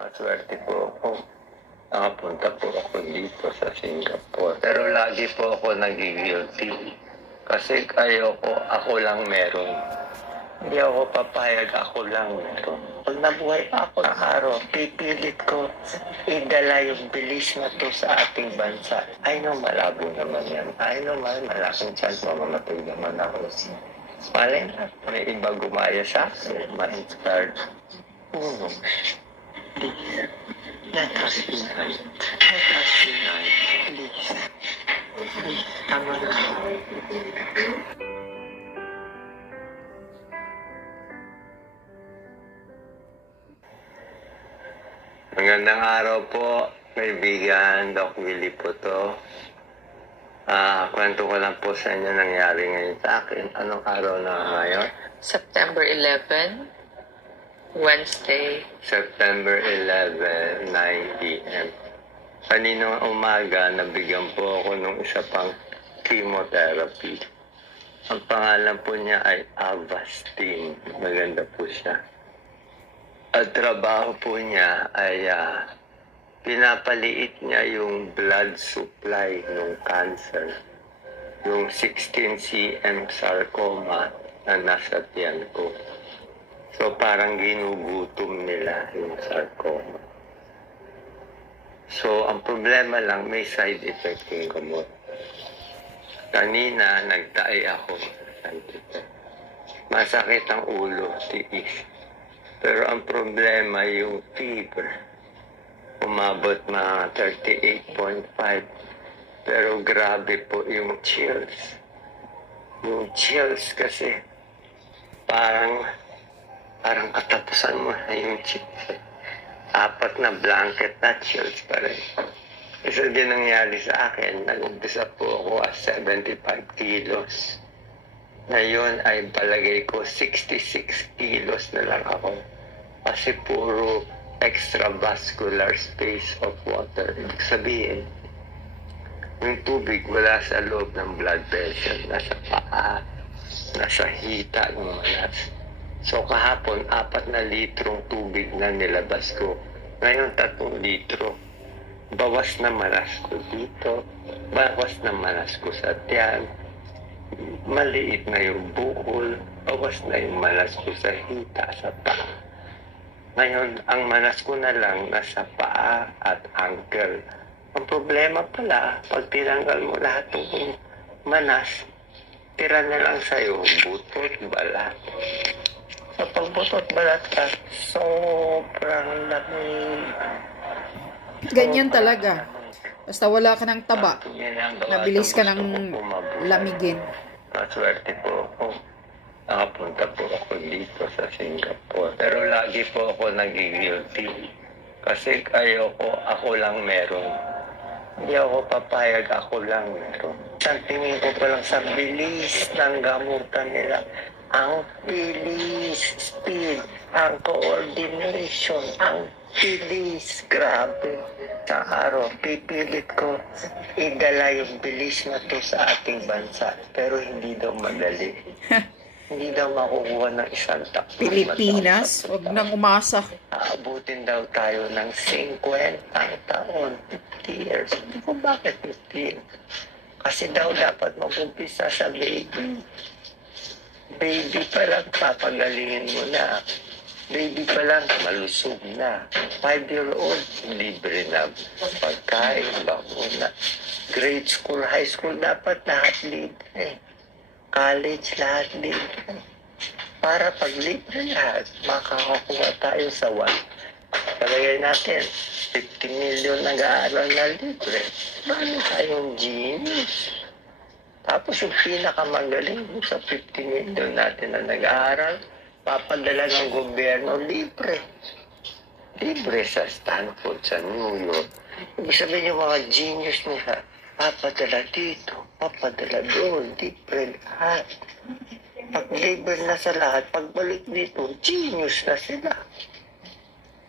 Maswerte po ako. Nakapunta po ako dito sa Singapore. Pero lagi po ako nag-guilty. Kasi ako lang meron. Hindi ako papayag, ako lang meron. Pag nabuhay pa ako ng araw, pipilit ko idala yung bilis na to sa ating bansa. I know malabo naman yan. I know malaking chance mamamatay naman ako. Malay na, may iba gumaya sa akin, ma-inspired. Please, let us unite. Let us unite, please. Please, tama na. Magandang araw po, kaibigan. Doc Willie po to. Kwento ko lang po sa inyo nangyari ngayon sa akin. Anong araw na ngayon? September 11, Wednesday. September 11, 9 p.m. Kaninang umaga, nabigyan po ako ng isa pang chemotherapy. Ang pangalan po niya ay Avastin. Maganda po siya. At trabaho po niya ay pinapaliit niya yung blood supply ng cancer. Yung 16 cm sarcoma na nasa tiyan ko. So parang ginugutom nila yung sarcoma. So ang problema lang, may side effect yung gamot. Kanina nagtae ako. Masakit ang ulo, tiis. Pero ang problema yung fever. Umabot na 38.5. Pero grabe po yung chills. Yung chills kasi parang katapusan mo na yung chills. 4 na blanket na chills pa rin. Isa din nangyari sa akin. Nag-umpisa po ako as 75 kilos. Ngayon ay palagay ko 66 kilos na lang ako. Kasi puro extravascular space of water. Ibig sabihin, yung tubig wala sa loob ng blood vessel, nasa paa, nasa hita ng manas. So kahapon, 4 na litrong tubig na nilabas ko. Ngayon 3 litro. Bawas na manas ko dito, bawas na manas ko sa tiyan. Maliit na yung bukol, bawas na yung manas ko sa hita, sa paa. Ngayon, ang manas ko na lang nasa paa at ankle. Ang problema pala, pag tinanggal mo lahat ng manas, tira na lang sa'yo, butot, balat. So, pag butot, balat ka, sobrang lamig. Ganyan talaga. Basta wala ka ng taba, nabilis ka ng lamigin. Maswerte po ako. Nakapunta po ako dito sa Singapore. Pero lagi po ako nag-guilty. Kasi ako lang meron. Hindi ako papayag, ako lang meron. Ang tingin ko pa lang sa bilis ng gamutan nila. Ang bilis, speed, ang coordination, ang bilis, grabe. Sa araw, pipilit ko idala yung bilis na to sa ating bansa. Pero hindi daw madali. Hindi daw makukuha ng isang taon. Pilipinas, huwag nang umasa. Aabutin daw tayo ng 50 taon, 50 years. Hindi ko bakit 15. Kasi daw dapat mag-umpisa sa baby. Baby pa lang, papagalingin mo na. Baby pa lang, malusog na. 5-year-old, libre na pagkain, bakuna. Grade school, high school, dapat lahat libre. College, lahat libre. Para pag libre lahat, makakakuha tayo sa 1. Palagay natin, 50 million nag-aaral na libre. Paano tayong genius? Tapos yung pinakamagaling sa 50 million natin na nag-aaral, papadala ng gobyerno libre. Libre sa Stanford, sa New York. Ibig sabihin yung mga genius nila, papadala dito, papadala doon, libre lahat. Pag libre na sa lahat, pagbalik dito, genius na sila.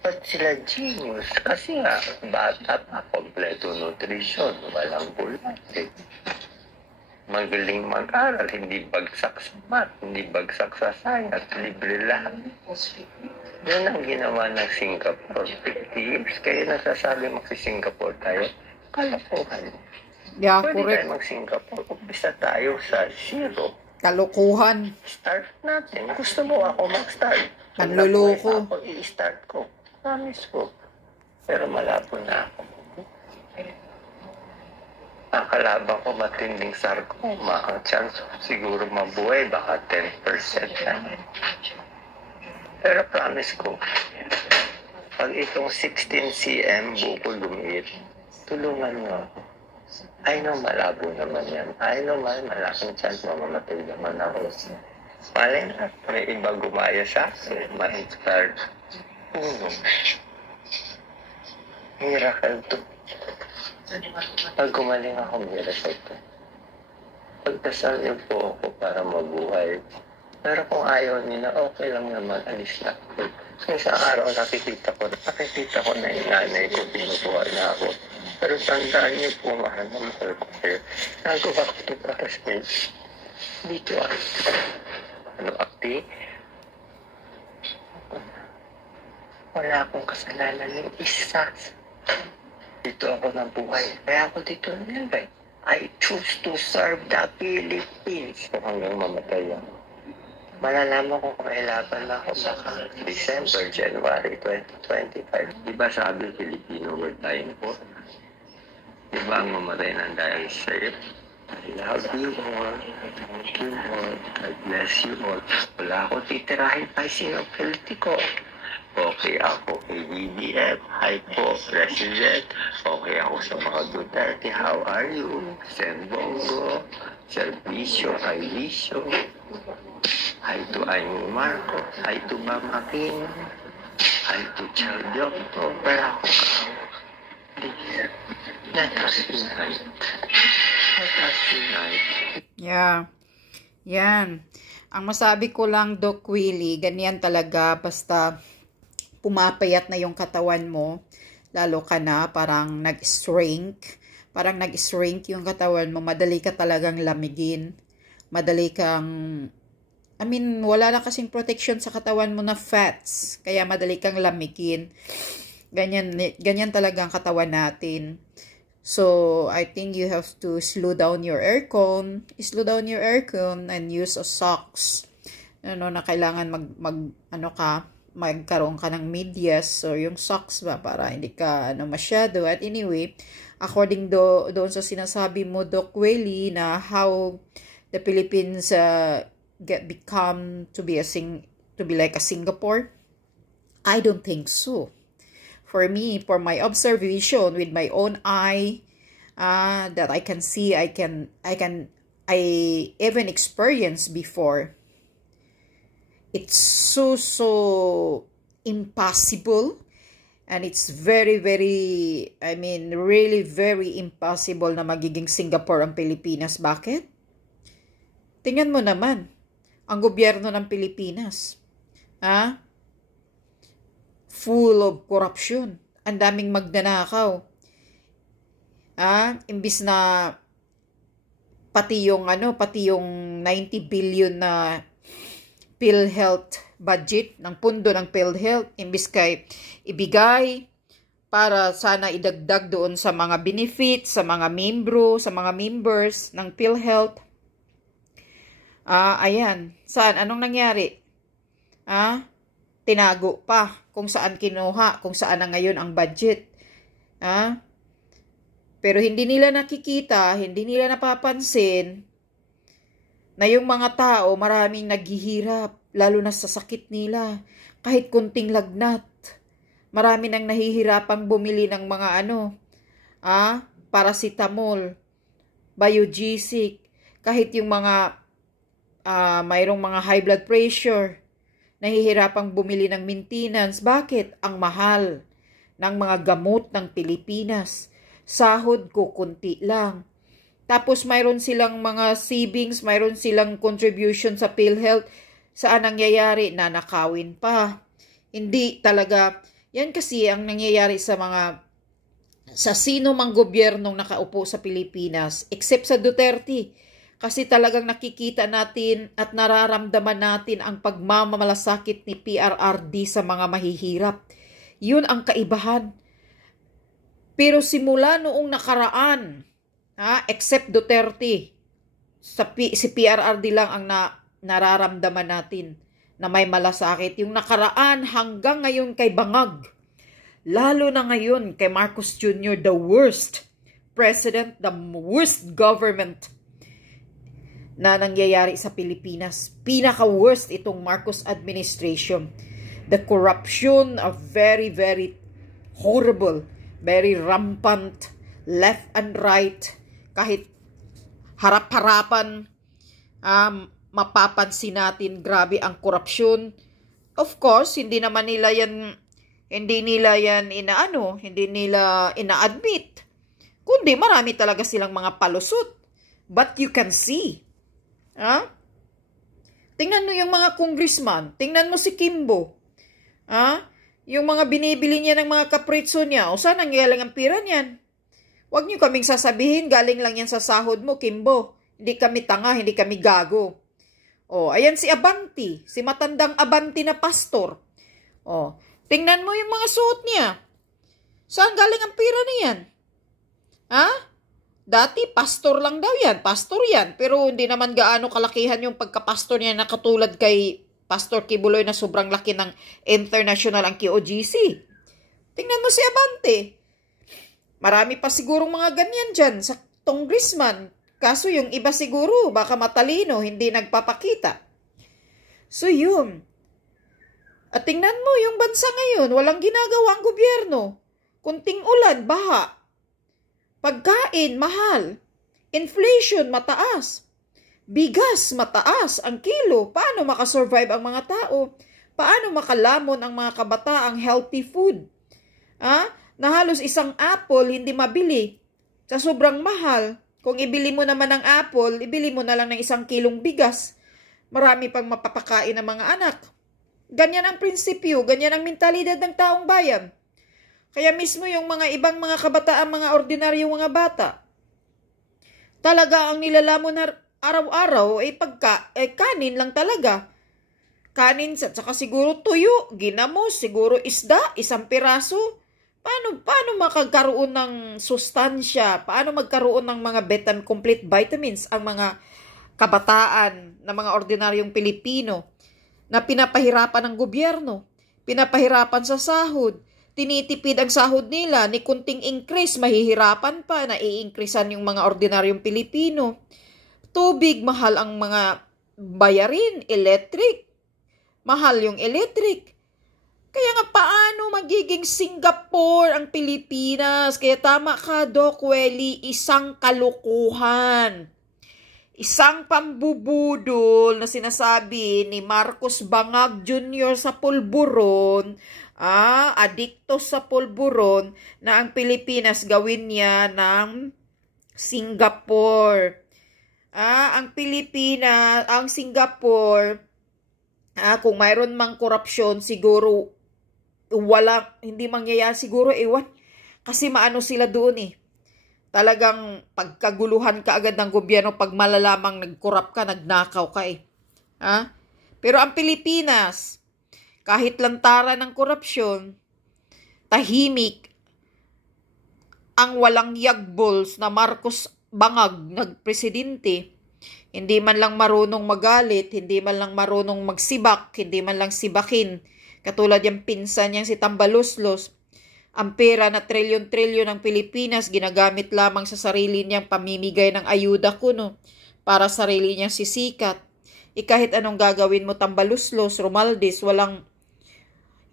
Ba't sila genius? Kasi nga, bata pa, kompleto nutrition, walang bulat. Magaling mag-aral, hindi bagsak sa math, hindi bagsak sa science, libre lahat. Yan ang ginawa ng Singapore. 50 years kayo nasasabi magsi-Singapore tayo. Kalokohan. Yeah, Pwede correct. tayo mag-Singapore. Umpisa tayo sa zero. Kalokohan. Start natin. Gusto mo ako mag-start. Panluloko. Ako, i-start ko. Promise ko. Pero malabo na ako. Ang kalaban ko matinding sarcoma. Ang chance siguro mabuhay baka 10% lang. Pero promise ko, pag itong 16 cm buko lumiit, tulungan mo ako. I know malabo naman yan. I know malaking chance mamamatay naman ako. Malay na, may iba gumaya sa akin, ma-inspired. Miracle to. Pag gumaling ako, miracle to. Pagdasal niyo po ako para mabuhay. Pero kung ayaw niyo na, okay lang naman, alis na ako. So, isang araw nakikita ko na yung nanay ko, pinukuha na ako. Pero tandaan niyo po, mahal na mahal ko kayo. Nagawa ko ito para sa inyo. Dito ako. Ano, akti? Wala akong kasalanan ng isa. Dito ako ng buhay. Kaya ako dito nilagay. I choose to serve the Philippines. So, hanggang mamatay ako. Malalaman ko kung kailaban na ako sa December, January 2025. Diba sabi Filipino word time po? Diba ang mamatay ng dahil sa'yo? I love you all. Thank you all. God bless you all. Wala ako titirahin pa sino politiko. Okay ako kay BBM. Hi po, President. Okay ako sa mga Duterte. How are you? Sen Bongo. Servisyo, Alicio. Hi to Amy Marco. Hi to Mama King. Hi to Chaldiocto. Pero ako ka. Please. Let us unite. Let us unite. Yeah. Yan. Ang masabi ko lang, Doc Willie, ganyan talaga, basta pumapayat na yung katawan mo, lalo ka na, parang nag-shrink yung katawan mo, madali ka talagang lamigin. Madali kang, wala lang kasing protection sa katawan mo na fats, kaya madali kang lamigin. Ganyan talaga ang katawan natin. So, I think you have to slow down your aircon and use a socks. Na kailangan magkaroon ka ng medyas or yung socks ba para hindi ka masyado. At anyway, according doon sa sinasabi mo, Doc Willie, na how the Philippines become to be like a Singapore, I don't think so. For me, for my observation with my own eye, that I can see, I even experienced before. It's so impossible, and it's very, really very impossible na magiging Singapore ang Pilipinas. Bakit? Tingnan mo naman, ang gobyerno ng Pilipinas, full of corruption. Ang daming magnanakaw. Imbis na pati yung 90 billion na PhilHealth budget, ng pundo ng PhilHealth, imbis kay ibigay para sana idagdag doon sa mga benefits, sa mga members ng PhilHealth. Ayan. Saan? Anong nangyari? Tinago pa kung saan kinuha, kung saan na ngayon ang budget. Pero hindi nila nakikita, hindi nila napapansin na yung mga tao maraming naghihirap, lalo na sa sakit nila. Kahit kunting lagnat, marami nang nahihirapang bumili ng mga paracetamol, biogesic, kahit yung mga mayroong mga high blood pressure, nahihirapang bumili ng maintenance. Bakit? Ang mahal ng mga gamot ng Pilipinas. Sahod ko kunti lang. Tapos mayroon silang mga savings, mayroon silang contribution sa PhilHealth. Saan nangyayari? Nanakawin pa. Hindi talaga. Yan kasi ang nangyayari sa sino mang gobyernong nakaupo sa Pilipinas, except sa Duterte. Kasi talagang nakikita natin at nararamdaman natin ang pagmamalasakit ni PRRD sa mga mahihirap. Yun ang kaibahan. Pero simula noong nakaraan, except Duterte, si PRRD lang ang nararamdaman natin na may malasakit. Yung nakaraan hanggang ngayon kay Bangag, lalo na ngayon kay Marcos Jr., the worst president, the worst government na nangyayari sa Pilipinas. Pinaka-worst itong Marcos administration. The corruption of very, very horrible, very rampant, left and right, kahit harap-harapan, mapapansin natin, grabe ang korupsyon. Of course, hindi nila ina-admit. Kundi marami talaga silang mga palusot. But you can see, tingnan mo yung mga congressman, tingnan mo si Kimbo, yung mga binibili niya ng mga kapritso niya, o saan ang galing ang pira niyan? Huwag niyo kaming sasabihin, galing lang yan sa sahod mo, Kimbo. Hindi kami tanga, hindi kami gago. O, ayan si Abanti, si matandang Abanti na pastor. O, tingnan mo yung mga suot niya. Saan galing ang pira niyan? Dati, pastor lang daw yan. Pastor yan. Pero hindi naman gaano kalakihan yung pagkapastor niya na katulad kay Pastor Kibuloy na sobrang laki ng international ang KOGC. Tingnan mo si Abante. Marami pa sigurong mga ganyan dyan sa congressman. Kaso yung iba siguro, baka matalino, hindi nagpapakita. So yun. At tingnan mo yung bansa ngayon, walang ginagawa ang gobyerno. Kunting ulan, baha. Pagkain, mahal. Inflation, mataas. Bigas, mataas ang kilo. Paano makasurvive ang mga tao? Paano makalamon ang mga kabataang healthy food? Na halos isang apple hindi mabili. Sa sobrang mahal. Kung ibili mo naman ng apple, ibili mo na lang ng 1 kilong bigas. Marami pang mapapakain ng mga anak. Ganyan ang prinsipyo, ganyan ang mentalidad ng taong bayan. Kaya mismo yung mga ibang mga kabataan, mga ordinaryong mga bata, talaga ang nilalamon na araw-araw kanin lang talaga. Kanin at saka siguro tuyo, ginamos, siguro isda, 1 piraso. Paano makagkaroon ng sustansya? Paano magkaroon ng mga complete vitamins ang mga kabataan na mga ordinaryong Pilipino na pinapahirapan ng gobyerno, pinapahirapan sa sahod, tinitipid ang sahod nila, ni kunting increase, mahihirapan pa na i-increasean yung mga ordinaryong Pilipino. Tubig, mahal ang mga bayarin, electric, mahal yung electric. Kaya nga paano magiging Singapore ang Pilipinas? Kaya tama ka, Doc Welly, isang kalukuhan. Isang pambubudol na sinasabi ni Marcos Bangag Jr. sa pulburon, adikto sa pulburon, na ang Pilipinas gawin niya ng Singapore. Ang Singapore, kung mayroon mang korupsyon, siguro hindi mangyayari siguro, ewan. Kasi maano sila doon Talagang pagkaguluhan ka agad ng gobyerno pag malalamang nagkorap ka, nagnakaw ka Pero ang Pilipinas, kahit lantaran ng korupsyon, tahimik ang walang yagbols na Marcos Bangag nagpresidente. Hindi man lang marunong magalit, hindi man lang marunong magsibak, hindi man lang sibakin. Katulad yung pinsan niyang si Tambaluslos. Ang pera na trilyon-trilyon ng Pilipinas ginagamit lamang sa sarili niyang pamimigay ng ayuda para sarili niyang sisikat. Kahit anong gagawin mo, Tambaluslos, Romualdez,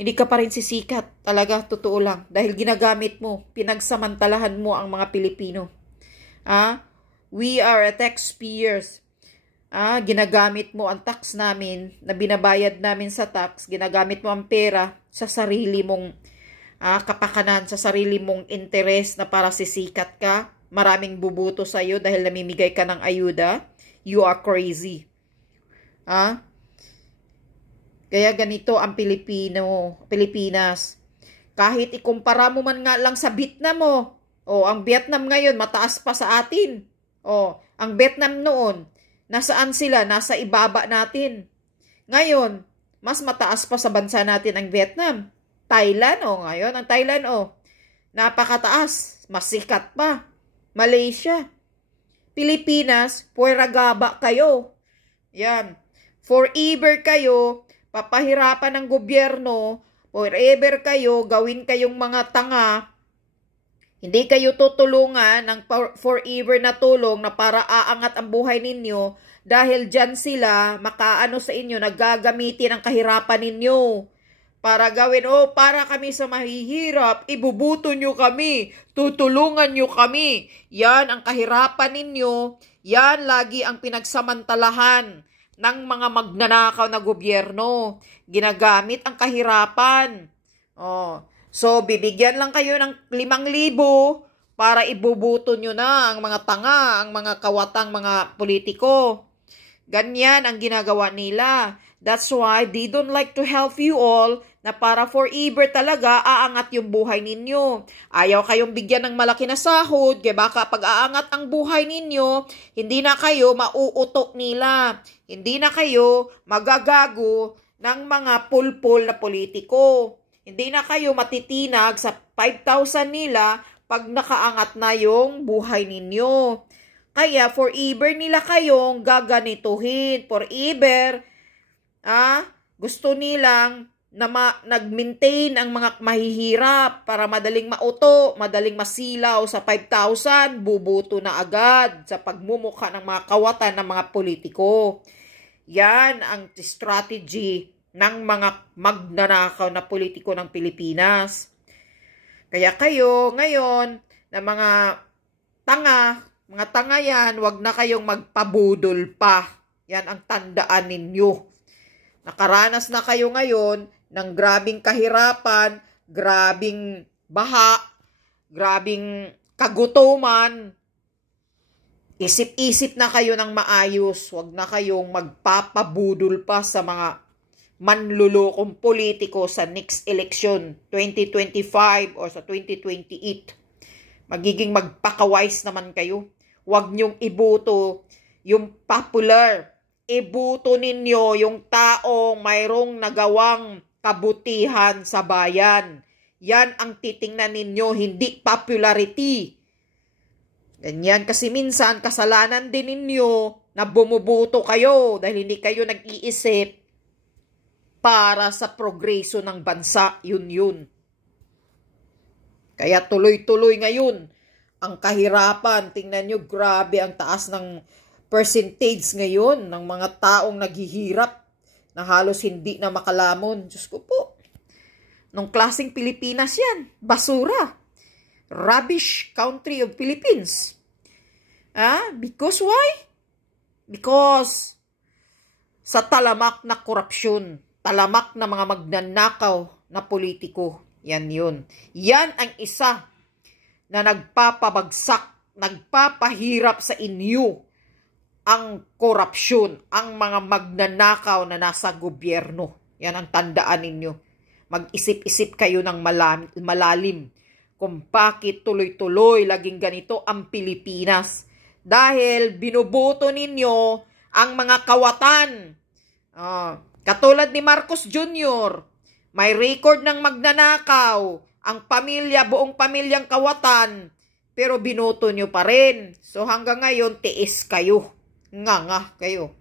hindi ka pa rin sisikat. Talaga, totoo lang. Dahil ginagamit mo, pinagsamantalahan mo ang mga Pilipino. We are taxpayers. Ginagamit mo ang tax namin, na binabayad namin sa tax, ginagamit mo ang pera sa sarili mong kapakanan, sa sarili mong interes na para sisikat ka. Maraming bubuto sa iyo dahil namimigay ka ng ayuda. You are crazy. Kaya ganito ang Pilipinas. Kahit ikumpara mo man nga lang sa Vietnam ang Vietnam ngayon mataas pa sa atin. Ang Vietnam noon, Nasaan sila? Nasa ibaba natin. Ngayon, mas mataas pa sa bansa natin ang Vietnam. Thailand, ngayon, ang Thailand, napakataas. Mas sikat pa. Malaysia. Pilipinas, puweragaba kayo. Yan. Forever kayo, papahirapan ng gobyerno, forever kayo, gawin kayong mga tanga, hindi kayo tutulungan ng forever na tulong na para aangat ang buhay ninyo dahil dyan sila makaano sa inyo, naggagamitin ang kahirapan ninyo para gawin, para kami sa mahihirap, ibubuto nyo kami, tutulungan nyo kami. Yan ang kahirapan ninyo, yan lagi ang pinagsamantalahan ng mga magnanakaw na gobyerno. Ginagamit ang kahirapan. So, bibigyan lang kayo ng 5,000 para ibubuto nyo na ang mga tanga, ang mga kawatang mga politiko. Ganyan ang ginagawa nila. That's why they don't like to help you all na para forever talaga aangat yung buhay ninyo. Ayaw kayong bigyan ng malaki na sahod, kaya baka pag aangat ang buhay ninyo, hindi na kayo mauutok nila. Hindi na kayo magagago ng mga pulpul na politiko. Hindi na kayo matitinag sa 5,000 nila pag nakaangat na yung buhay ninyo. Kaya forever nila kayong gaganituhin. Forever, gusto nilang na nag-maintain ang mga mahihirap para madaling mauto, madaling masilaw sa 5,000, bubuto na agad sa pagmumukha ng mga kawatan ng mga politiko. Yan ang strategy ng mga magnanakaw na politiko ng Pilipinas. Kaya kayo ngayon na mga tanga yan, wag na kayong magpabudol pa. Yan ang tandaan ninyo. Nakaranas na kayo ngayon ng grabing kahirapan, grabing baha, grabing kagutuman. Isip-isip na kayo ng maayos. Huwag na kayong magpapabudol pa sa mga manlulokong politiko sa next election, 2025 or sa 2028. Magiging magpakawise naman kayo. Huwag niyong iboto yung popular. Iboto ninyo yung taong mayroong nagawang kabutihan sa bayan. Yan ang titingnan ninyo, hindi popularity. Ganyan kasi minsan kasalanan din ninyo na bumubuto kayo dahil hindi kayo nag-iisip para sa progreso ng bansa. Yun. Kaya tuloy-tuloy ngayon ang kahirapan. Tingnan nyo, grabe ang taas ng percentage ngayon ng mga taong naghihirap na halos hindi na makalamon. Diyos ko po. Nung klaseng Pilipinas yan. Basura. Rubbish country of Philippines. Because why? Because sa talamak na korupsyon, talamak na mga magnanakaw na politiko. Yan yun. Yan ang isa na nagpapabagsak, nagpapahirap sa inyo ang korupsyon, ang mga magnanakaw na nasa gobyerno. Yan ang tandaan ninyo. Mag-isip-isip kayo ng malalim kung bakit tuloy-tuloy laging ganito ang Pilipinas. Dahil binuboto ninyo ang mga kawatan. Katulad ni Marcos Jr., may record ng magnanakaw, ang pamilya, buong pamilyang kawatan, pero binoto nyo pa rin. So hanggang ngayon, tiis kayo. Nga kayo.